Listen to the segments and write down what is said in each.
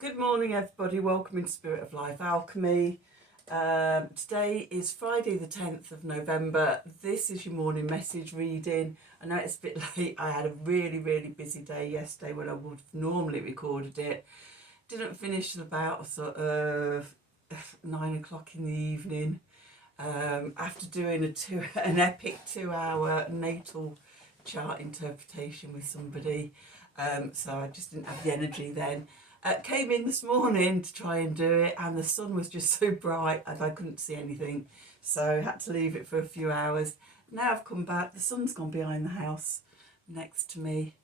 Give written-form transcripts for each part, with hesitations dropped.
Good morning, everybody. Welcome in Spirit of Life Alchemy. Today is Friday, the 10th of November. This is your morning message reading. I know it's a bit late. I had a really busy day yesterday when I would have normally recorded it. Didn't finish till about sort of 9 o'clock in the evening. After doing an epic 2-hour natal chart interpretation with somebody. So I just didn't have the energy then. Came in this morning to try and do it, and the sun was just so bright that I couldn't see anything, so I had to leave it for a few hours. Now I've come back, the sun's gone behind the house next to me,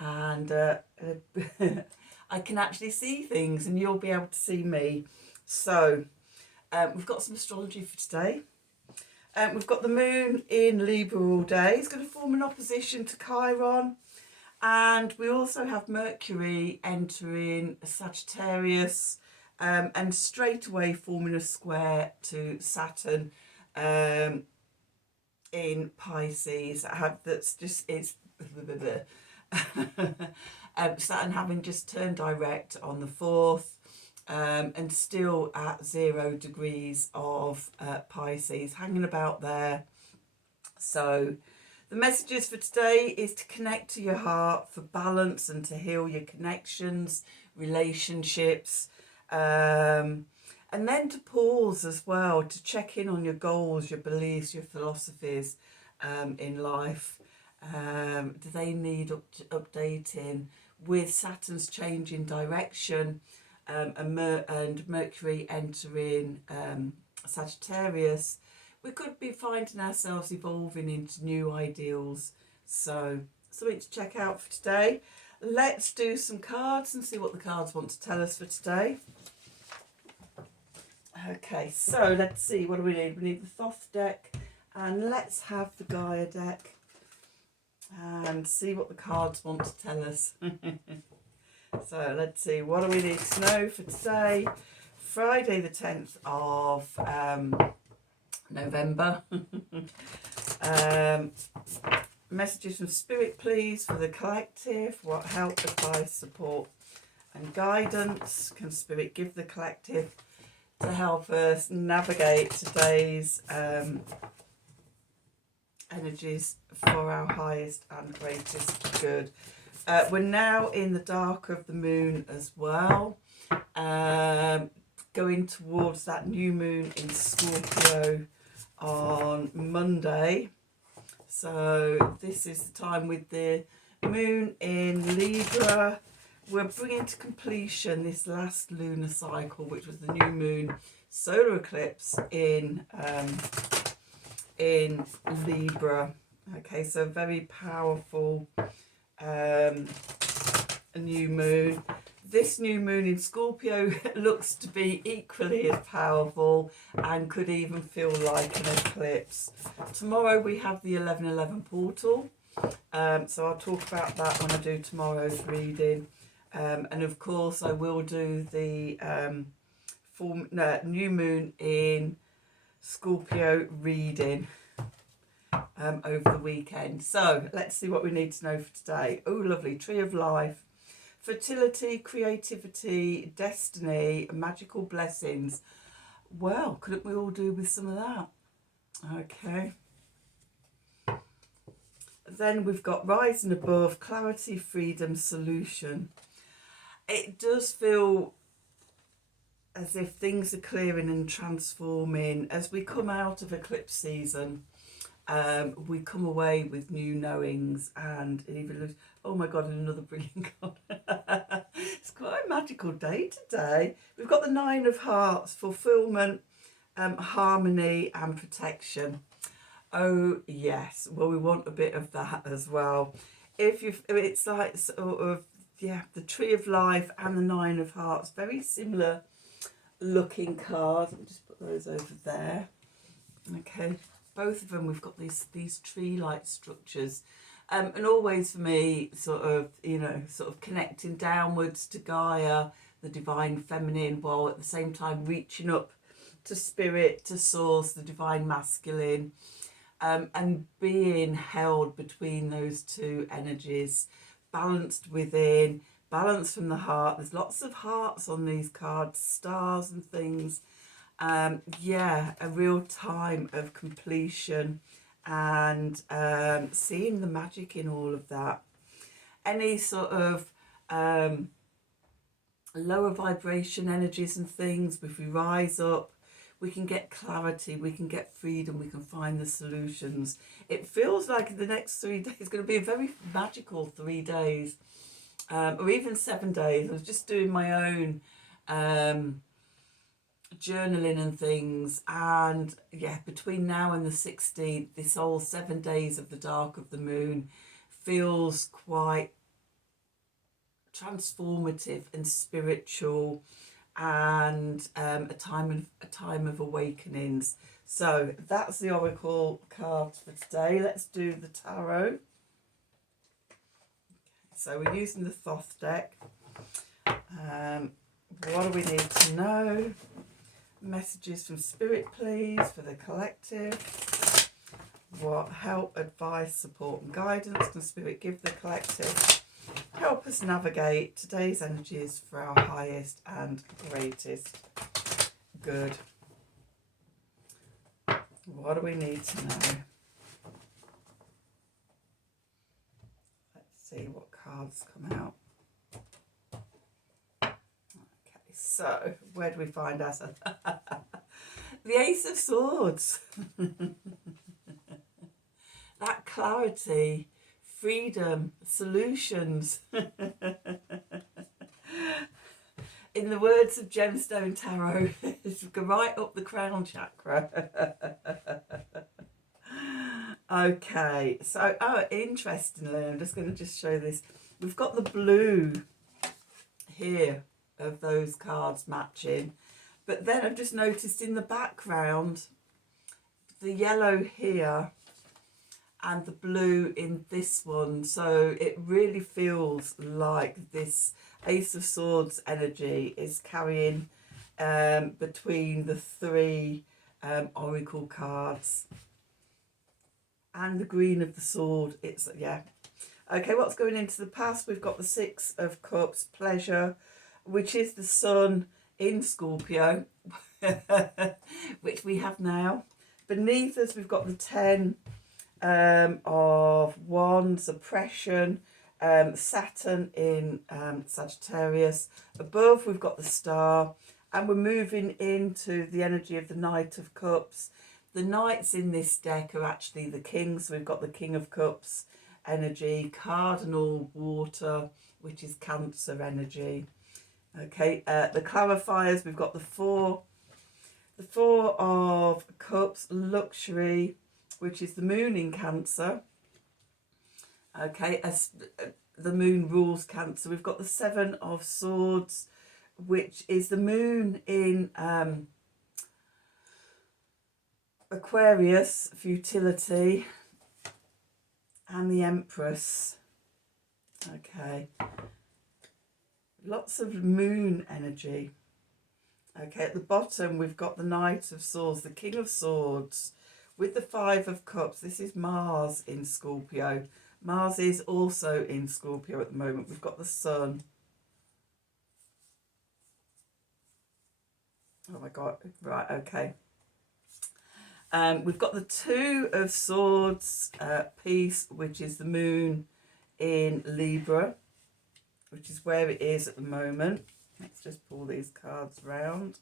and I can actually see things, and you'll be able to see me. So we've got some astrology for today. We've got the moon in Libra all day. It's going to form an opposition to Chiron. And we also have Mercury entering Sagittarius and straight away forming a square to Saturn in Pisces. Saturn having just turned direct on the 4th and still at 0 degrees of Pisces, hanging about there. So the messages for today is to connect to your heart for balance and to heal your connections, relationships, and then to pause as well, to check in on your goals, your beliefs, your philosophies in life. Do they need updating? With Saturn's change in direction and Mercury entering Sagittarius, we could be finding ourselves evolving into new ideals. So something to check out for today. Let's do some cards and see what the cards want to tell us for today. Okay, so let's see, what do we need? We need the Thoth deck, and let's have the Gaia deck and see what the cards want to tell us. So let's see, what do we need to know for today? Friday the 10th of November. Messages from Spirit, please, for the collective. What help, advice, support and guidance can Spirit give the collective to help us navigate today's energies for our highest and greatest good? We're now in the dark of the moon as well, going towards that new moon in Scorpio on Monday. So this is the time with the moon in Libra. We're bringing to completion this last lunar cycle, which was the new moon solar eclipse in Libra. Okay, so very powerful new moon. This new moon in Scorpio looks to be equally as powerful and could even feel like an eclipse. Tomorrow we have the 11:11 portal, so I'll talk about that when I do tomorrow's reading. And of course I will do the new moon in Scorpio reading over the weekend. So let's see what we need to know for today. Oh, lovely. Tree of Life. Fertility, creativity, destiny, magical blessings. Well, couldn't we all do with some of that? Okay. Then we've got Rising Above, clarity, freedom, solution. It does feel as if things are clearing and transforming as we come out of eclipse season. We come away with new knowings, and it even looks, oh my god, another brilliant card. It's quite a magical day today. We've got the 9 of Hearts, fulfillment, harmony and protection. Oh yes, well, we want a bit of that as well. It's like sort of, yeah, the Tree of Life and the 9 of Hearts, very similar looking cards. Let me just put those over there. Okay, both of them, we've got these tree-like structures, and always for me, sort of connecting downwards to Gaia, the divine feminine, while at the same time reaching up to spirit, to source, the divine masculine, and being held between those two energies, balanced within, balance from the heart. There's lots of hearts on these cards, stars and things. Yeah, a real time of completion and seeing the magic in all of that. Any sort of lower vibration energies and things, if we rise up, we can get clarity, we can get freedom, we can find the solutions. It feels like the next 3 days is going to be a very magical 3 days, or even 7 days. I was just doing my own journaling and things, and yeah, between now and the 16th, this whole 7 days of the dark of the moon feels quite transformative and spiritual, and a time of awakenings. So that's the oracle cards for today. Let's do the tarot. So we're using the Thoth deck. What do we need to know? Messages from Spirit, please, for the collective. What help, advice, support and guidance can Spirit give the collective? Help us navigate today's energies for our highest and greatest good. What do we need to know? Let's see what cards come out. Okay, so where do we find ourselves? The Ace of Swords. That clarity, freedom, solutions. In the words of Gemstone Tarot, it's right up the crown chakra. Okay, so, interestingly, I'm just going to show this. We've got the blue here of those cards matching, but then I've just noticed in the background, the yellow here and the blue in this one. So it really feels like this Ace of Swords energy is carrying between the 3 oracle cards and the green of the sword. It's, yeah. Okay, what's going into the past? We've got the 6 of Cups, pleasure, which is the sun in Scorpio, which we have now. Beneath us, we've got the 10 of Wands, oppression, Saturn in Sagittarius. Above, we've got the star, and we're moving into the energy of the Knight of Cups. The knights in this deck are actually the kings. So we've got the King of Cups energy, cardinal water, which is Cancer energy. Okay, the clarifiers, we've got the 4 of Cups, luxury, which is the moon in Cancer. Okay, as the moon rules Cancer. We've got the 7 of Swords, which is the moon in Aquarius, futility, and the Empress. Okay, lots of moon energy. Okay, at the bottom we've got the Knight of Swords, the King of Swords, with the 5 of Cups. This is Mars in Scorpio. Mars is also in Scorpio at the moment. We've got the Sun. Oh my God, right, okay. We've got the 2 of Swords, peace, which is the moon in Libra, which is where it is at the moment. Let's just pull these cards round.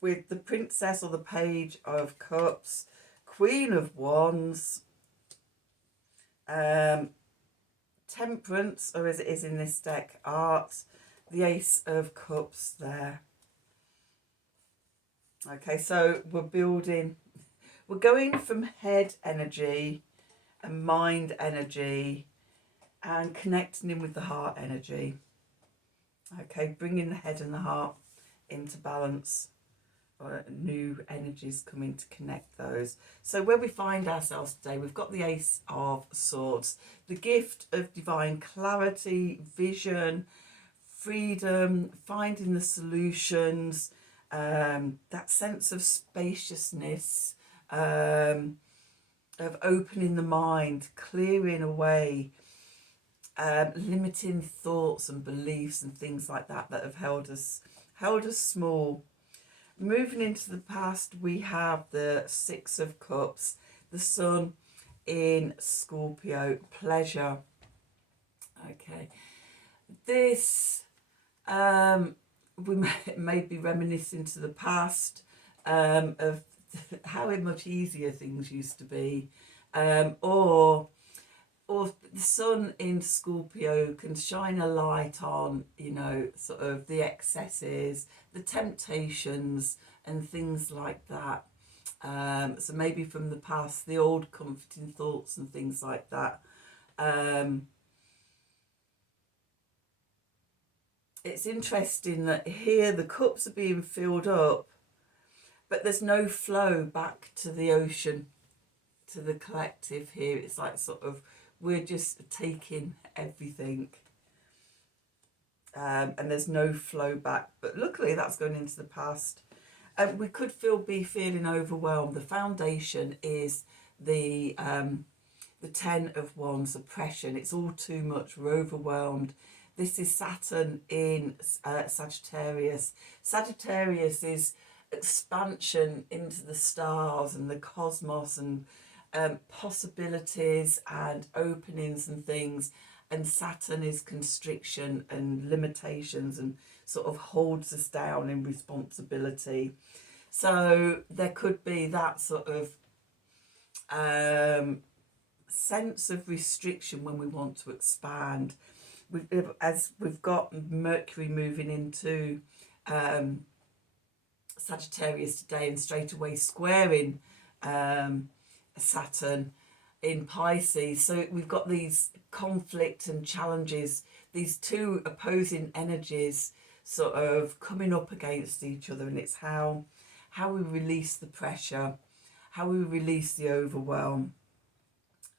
With the Princess or the Page of Cups, Queen of Wands, Temperance, or as it is in this deck, Arts, the Ace of Cups there. Okay, so we're going from head energy and mind energy and connecting in with the heart energy. Okay, bringing the head and the heart into balance. New energies coming to connect those. So where we find ourselves today, we've got the Ace of Swords, the gift of divine clarity, vision, freedom, finding the solutions, that sense of spaciousness, of opening the mind, clearing away limiting thoughts and beliefs and things like that that have held us small. Moving into the past, we have the Six of Cups, the Sun in Scorpio, pleasure. Okay, this we may be reminiscing to the past of how much easier things used to be, or the Sun in Scorpio can shine a light on, you know, sort of the excesses, the temptations and things like that. So maybe from the past, the old comforting thoughts and things like that. It's interesting that here the cups are being filled up, but there's no flow back to the ocean, to the collective here. It's like sort of we're just taking everything, and there's no flow back. But luckily that's going into the past. We could be feeling overwhelmed. The foundation is the 10 of Wands, oppression. It's all too much. We're overwhelmed. This is Saturn in Sagittarius. Sagittarius is expansion into the stars and the cosmos and possibilities and openings and things. And Saturn is constriction and limitations and sort of holds us down in responsibility. So there could be that sort of sense of restriction when we want to expand. As we've got Mercury moving into Sagittarius today and straight away squaring Saturn in Pisces. So we've got these conflict and challenges, these two opposing energies sort of coming up against each other, and it's how we release the pressure, how we release the overwhelm.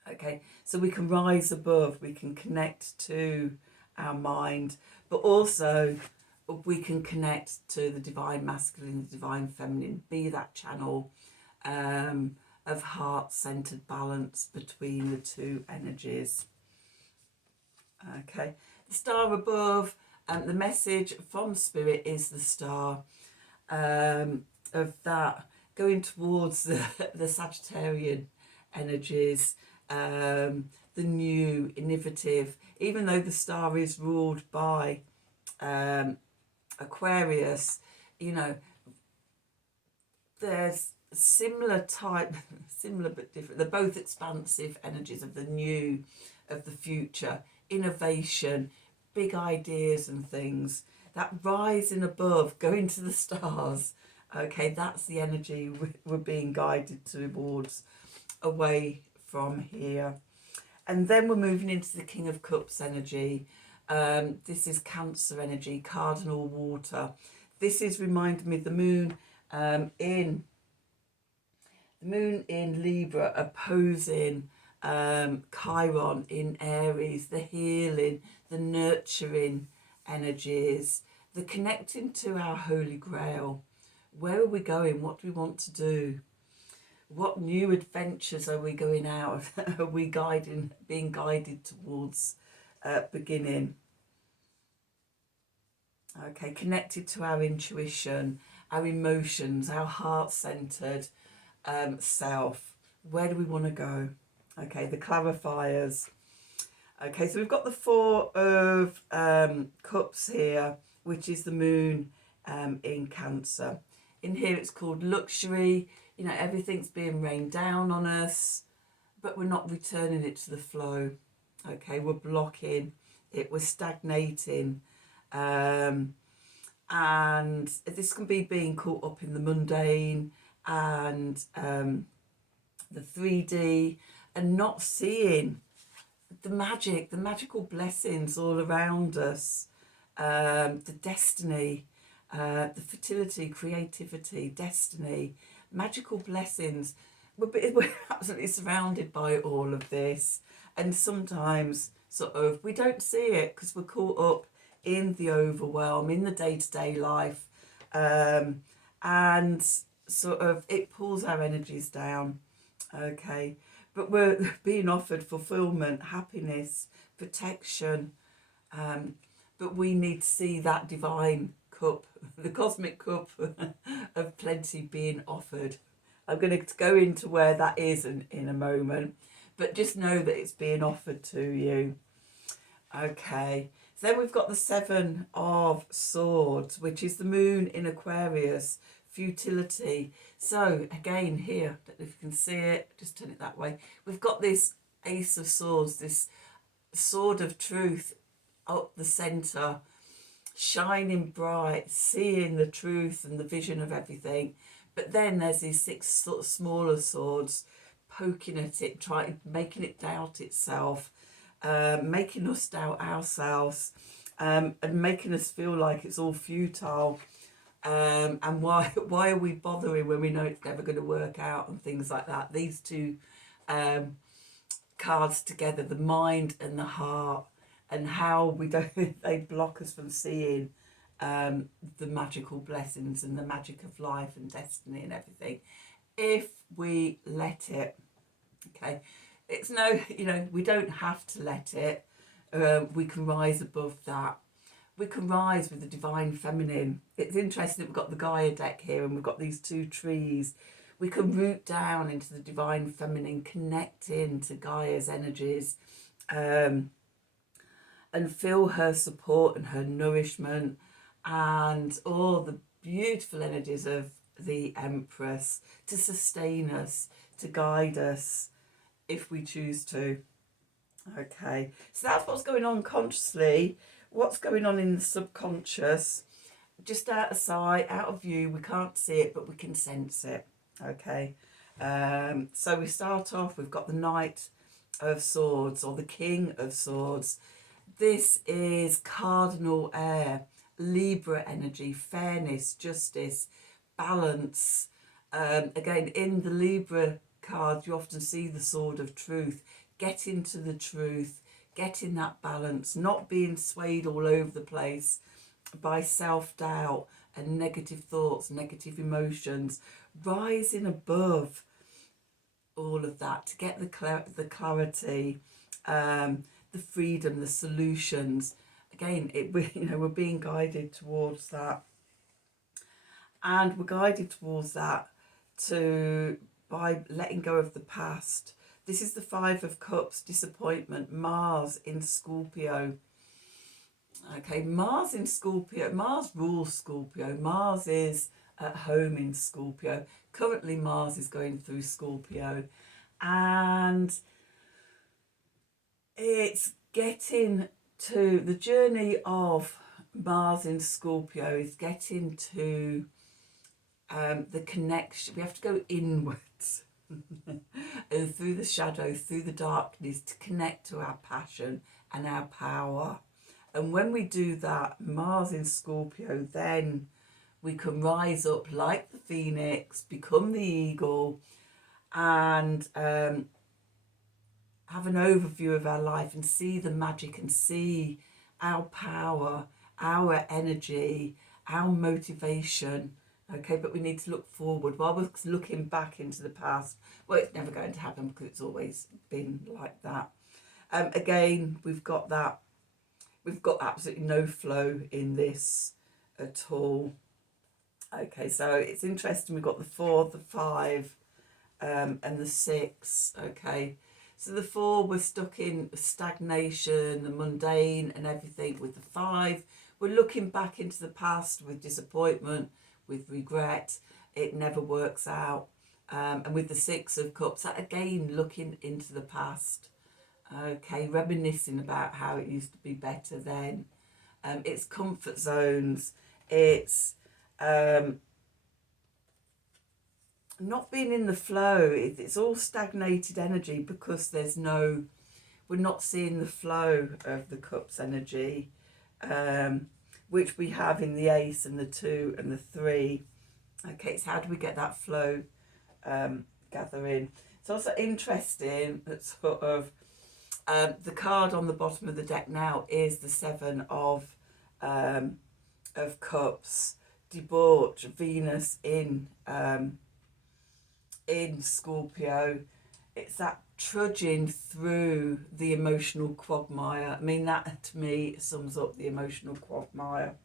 Okay, so we can rise above, we can connect to our mind, but also we can connect to the divine masculine, the divine feminine, be that channel of heart-centered balance between the two energies. Okay, the star above, the message from Spirit is the star of that going towards the Sagittarian energies, the new, innovative, even though the star is ruled by Aquarius, you know, there's similar type, similar but different. They're both expansive energies of the new, of the future, innovation, big ideas and things. That rising above, going to the stars. Okay, that's the energy we're being guided towards, away from here. And then we're moving into the King of Cups energy. This is Cancer energy, cardinal water. This is reminding me of the moon in Libra opposing Chiron in Aries, the healing, the nurturing energies, the connecting to our Holy Grail. Where are we going? What do we want to do? What new adventures are we going out? Are we being guided towards beginning? Okay, connected to our intuition, our emotions, our heart-centered self. Where do we want to go? Okay, the clarifiers. Okay, so we've got the Four of Cups here, which is the moon in Cancer. In here it's called luxury. You know, everything's being rained down on us, but we're not returning it to the flow. Okay, we're blocking it, we're stagnating. And this can be being caught up in the mundane and the 3D, and not seeing the magic, the magical blessings all around us, the destiny, the fertility, creativity, destiny, magical blessings. We're absolutely surrounded by all of this, and sometimes sort of we don't see it because we're caught up in the overwhelm, in the day-to-day life, and sort of it pulls our energies down. Okay, but we're being offered fulfillment, happiness, protection. But we need to see that divine cup, the cosmic cup of plenty being offered. I'm going to go into where that is in a moment, but just know that it's being offered to you. Okay, so then we've got the Seven of Swords, which is the moon in Aquarius, futility. So again here, I don't know if you can see it, just turn it that way. We've got this Ace of Swords, this sword of truth up the centre, shining bright, seeing the truth and the vision of everything. But then there's these six sort of smaller swords poking at it, making it doubt itself, making us doubt ourselves, and making us feel like it's all futile. And why are we bothering when we know it's never going to work out, and things like that. These two cards together, the mind and the heart, and how they block us from seeing the magical blessings and the magic of life and destiny and everything, if we let it. Okay, it's no, we don't have to let it. We can rise above that. We can rise with the divine feminine. It's interesting that we've got the Gaia deck here, and we've got these two trees. We can root down into the divine feminine, connect into Gaia's energies, and feel her support and her nourishment, and all the beautiful energies of the Empress to sustain us, to guide us if we choose to. Okay, so that's what's going on consciously. What's going on in the subconscious, just out of sight, out of view. We can't see it, but we can sense it. Okay, so we start off, we've got the Knight of Swords, or the King of Swords. This is cardinal air, Libra energy, fairness, justice, balance. Again, in the Libra card, you often see the sword of truth. Get into the truth, get in that balance, not being swayed all over the place by self-doubt and negative thoughts, negative emotions. Rising above all of that to get the clarity, the freedom, the solutions. Again, we're being guided towards that, and we're guided towards that by letting go of the past. This is the Five of Cups, disappointment, Mars in Scorpio. Okay, Mars in Scorpio. Mars rules Scorpio. Mars is at home in Scorpio. Currently, Mars is going through Scorpio, and it's getting to the journey of Mars in Scorpio is getting to the connection. We have to go inwards and through the shadow, through the darkness, to connect to our passion and our power. And when we do that, Mars in Scorpio, then we can rise up like the phoenix, become the eagle, and have an overview of our life and see the magic and see our power, our energy, our motivation. Okay, but we need to look forward. While we're looking back into the past, well, it's never going to happen because it's always been like that. Again, we've got absolutely no flow in this at all. Okay, so it's interesting. We've got the 4, the 5, and the 6. Okay, so the 4, we're stuck in stagnation, the mundane and everything. With the 5, we're looking back into the past with disappointment, with regret. It never works out. And with the 6 of Cups, that again, looking into the past. Okay, reminiscing about how it used to be better then. It's comfort zones. It's not being in the flow. It's all stagnated energy because we're not seeing the flow of the Cups energy, which we have in the Ace and the 2 and the 3. Okay, so how do we get that flow gathering? It's also interesting that sort of the card on the bottom of the deck now is the 7 of Cups, debauch, Venus in Scorpio. it's that trudging through the emotional quagmire. I mean, that to me sums up the emotional quagmire.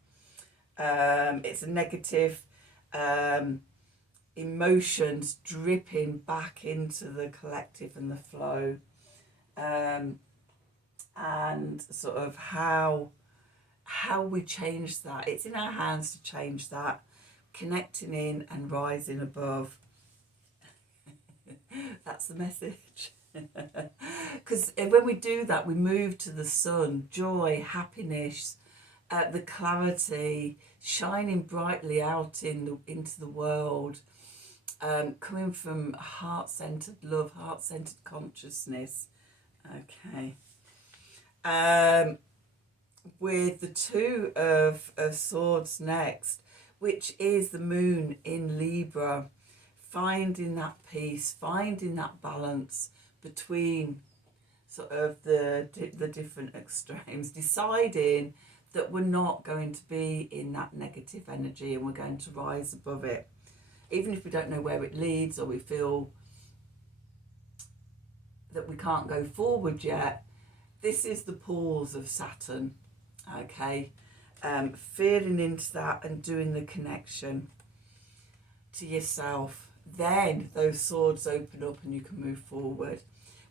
It's a negative emotions dripping back into the collective and the flow, and sort of how we change that. It's in our hands to change that, connecting in and rising above. That's the message. Because when we do that, we move to the sun, joy, happiness, the clarity shining brightly out into the world, coming from heart-centered love, heart-centered consciousness. Okay. With the Two of Swords next, which is the moon in Libra, finding that peace, finding that balance between sort of the different extremes, deciding that we're not going to be in that negative energy and we're going to rise above it. Even if we don't know where it leads, or we feel that we can't go forward yet, this is the pause of Saturn, okay? Feeling into that and doing the connection to yourself. Then those swords open up and you can move forward.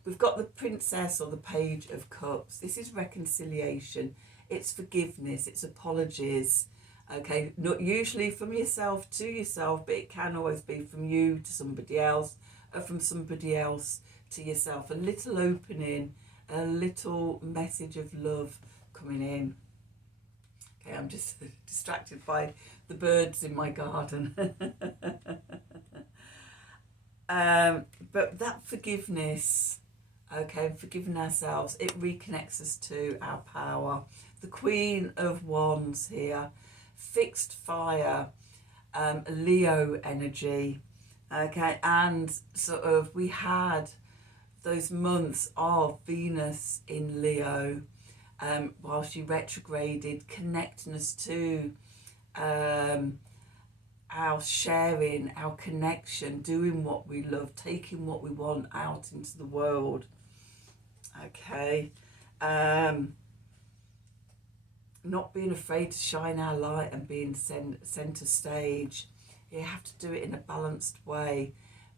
We've got the Princess or the Page of Cups. This is reconciliation. It's forgiveness. It's apologies. Okay, not usually from yourself to yourself, but it can always be from you to somebody else, or from somebody else to yourself. A little opening, a little message of love coming in. Okay, I'm just distracted by the birds in my garden. But that forgiveness, okay, forgiving ourselves, it reconnects us to our power. The Queen of Wands here, fixed fire, Leo energy, okay, and sort of we had those months of Venus in Leo, while she retrograded, connecting us to our sharing, our connection, doing what we love, taking what we want out into the world. Okay. Not being afraid to shine our light and being centre stage. You have to do it in a balanced way.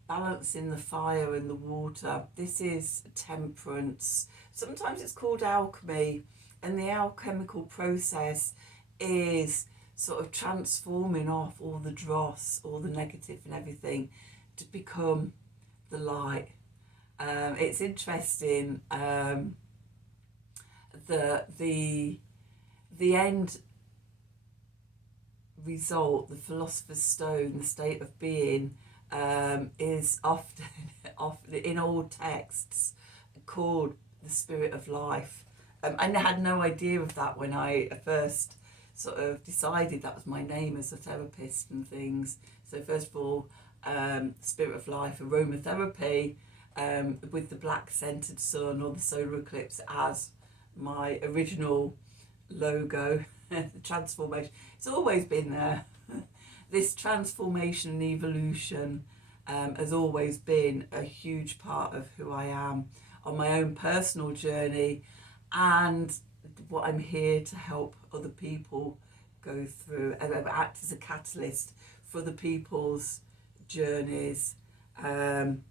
Balancing the fire and the water. This is temperance. Sometimes it's called alchemy, and the alchemical process is sort of transforming off all the dross, all the negative and everything, to become the light. It's interesting, the end result, the Philosopher's Stone, the state of being, is often in old texts called the Spirit of Life. I had no idea of that when I first sort of decided that was my name as a therapist and things. So first of all, Spirit of Life aromatherapy, with the black centered sun or the solar eclipse as my original logo. The transformation, it's always been there. This transformation and evolution has always been a huge part of who I am on my own personal journey, and what I'm here to help other people go through, and act as a catalyst for other people's journeys. And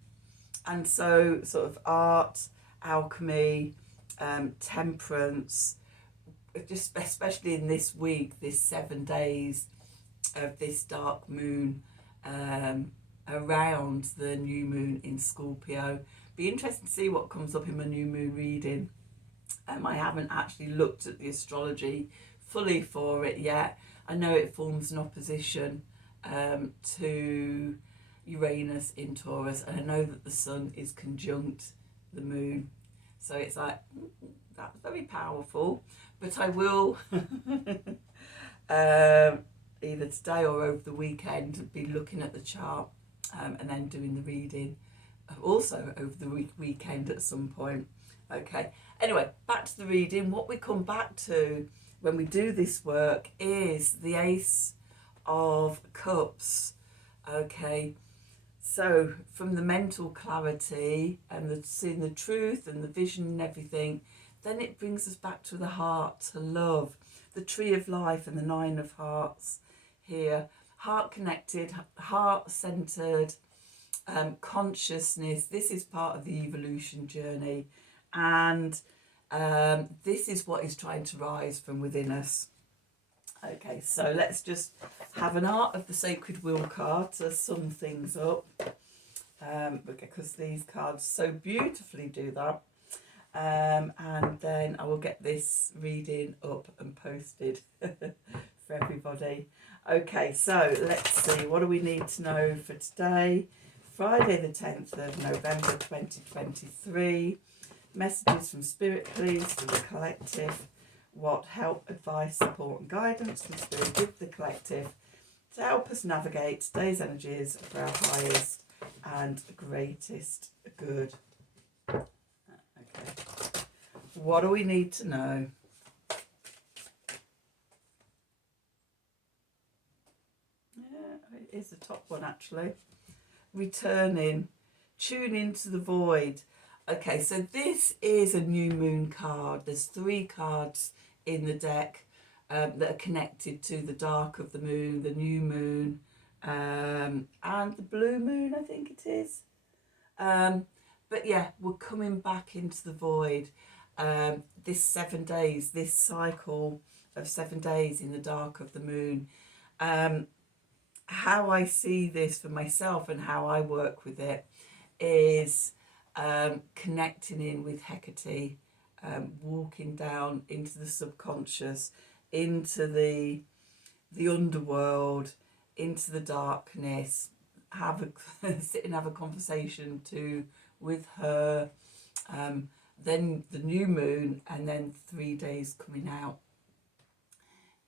so sort of art, alchemy, temperance, just especially in this week, this 7 days of this dark moon, around the new moon in Scorpio. Be interesting to see what comes up in my new moon reading. I haven't actually looked at the astrology fully for it yet. I know it forms an opposition to Uranus in Taurus, and I know that the sun is conjunct the moon. So it's like, that's very powerful. But I will either today or over the weekend be looking at the chart, and then doing the reading also over the weekend at some point. Okay, anyway, back to the reading. What we come back to when we do this work is the Ace of Cups. Okay, So from the mental clarity and seeing the truth and the vision and everything, then it brings us back to the heart, to love, the tree of life and the 9 of hearts here. Heart connected, heart centered, consciousness. This is part of the evolution journey, and this is what is trying to rise from within us. Okay, so let's just have an Art of the Sacred Wheel card to sum things up, because these cards so beautifully do that. And then I will get this reading up and posted for everybody. Okay, so let's see, what do we need to know for today? Friday the 10th of November 2023. Messages from Spirit, please, for the collective. What help, advice, support and guidance from Spirit give the collective to help us navigate today's energies for our highest and greatest good. Okay. What do we need to know? Yeah, it is the top one actually. Returning, tune into the void. Okay, so this is a new moon card. There's 3 cards in the deck that are connected to the dark of the moon, the new moon, and the blue moon, I think it is. But yeah, we're coming back into the void. This 7 days, this cycle of 7 days in the dark of the moon. How I see this for myself and how I work with it is connecting in with Hecate, walking down into the subconscious, into the underworld, into the darkness, sit and have a conversation with her, then the new moon, and then 3 days coming out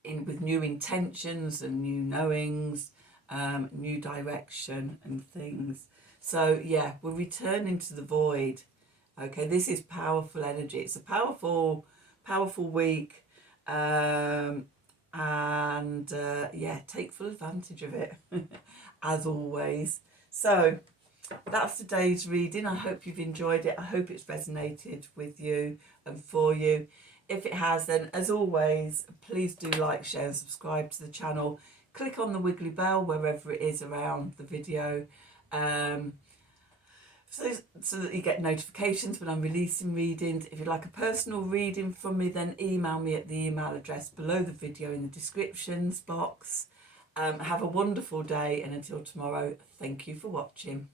in with new intentions and new knowings, new direction and things. So yeah, we're returning to the void. Okay, this is powerful energy. It's a powerful week, and yeah, take full advantage of it as always. So that's today's reading. I hope you've enjoyed it. I hope it's resonated with you and for you. If it has, then as always, please do like, share and subscribe to the channel. Click on the wiggly bell wherever it is around the video, so that you get notifications when I'm releasing readings. If you'd like a personal reading from me, then email me at the email address below the video in the descriptions box. Have a wonderful day, and until tomorrow, thank you for watching.